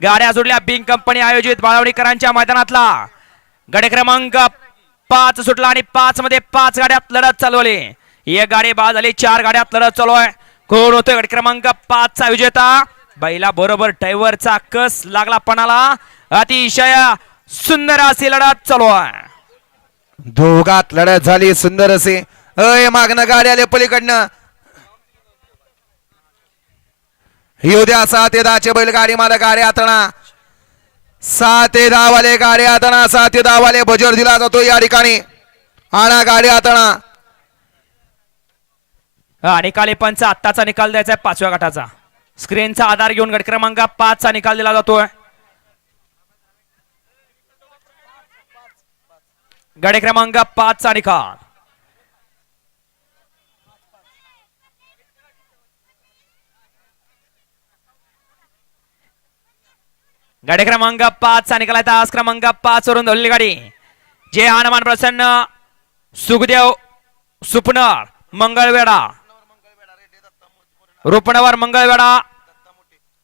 गाड्या जोडल्या Bing company आयोजित बाळवणीकरांच्या मैदानातला गाडी क्रमांक 5 सुटला आणि 5 मध्ये 5 गाड्यात लढत चालवली. एक गाडी बाद झाली, 4 गाड्यात लढत चालू आहे. कोण होतोय गाडी क्रमांक 5 चा विजेता? बैला बरोबर ड्रायव्हरचा कस लागला पणाला. अतिशय सुंदर अशी लढत चालू आहे. दोघात लढत झाली सुंदर असे. मागणं गाडी आले पलीकडनं. येऊ द्या 7-10 बैलगाडी मला गाडी हाताळा. 7-10 वाले गाडी हाताळा. 7-10 वाले बजर दिला जातो या ठिकाणी. आणा गाडी हाताळा. निकाली पंच आत्ताचा निकाल द्यायचा आहे 5व्या गटाचा. स्क्रीनचा आधार घेऊन गट क्रमांक 5 चा निकाल दिला जातोय. गट क्रमांक 5 चा निकाल. गाडी क्रमांक 5 चा निकाल आहे. तास क्रमांक 5 वरून धरलेली गाडी जे हनुमान प्रसन्न सुखदेव सुपनर मंगळवेढा रुपनवर मंगळवेढा